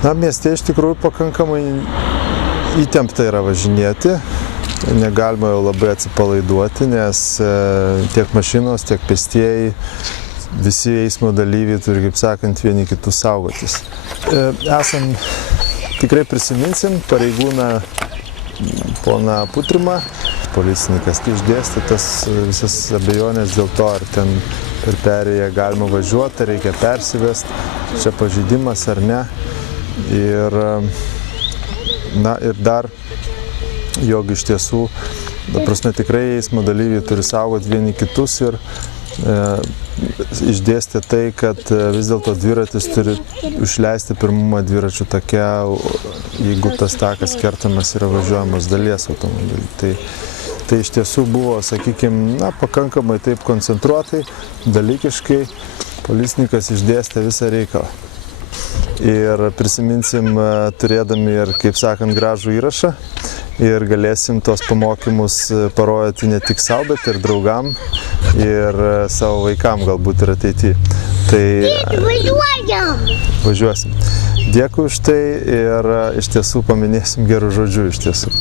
Na, mieste iš tikrųjų pakankamai įtempta yra važinėti. Negalima jau labai atsipalaiduoti, nes tiek mašinos, tiek pėstieji, visi eismo dalyviai turi, kaip sakant, vieni kitus saugotis. Tikrai prisiminsim pareigūną poną Putrimą. Policininkas išdėstė tas visas abejonės dėl to, ar ten per perėją galima važiuoti, ar reikia persivesti, čia pažeidimas ar ne. Ir dar, jog iš tiesų, tikrai eismo dalyviai turi saugoti vieni kitus ir išdėstė tai, kad vis dėlto dviratis turi išleisti pirmumą dviračių take, jeigu tas takas kertamas yra važiuojamos dalies automobilių. Tai iš tiesų buvo, sakykime, pakankamai taip koncentruotai, dalykiškai, policininkas išdėstė visą reikalą. Ir prisiminsim, turėdami ir, kaip sakant, gražų įrašą ir galėsim tos pamokymus parodyti ne tik savo, bet ir draugam ir savo vaikam galbūt ir ateityje. Tai važiuosim. Dėkui už tai ir iš tiesų paminėsim gerų žodžių iš tiesų.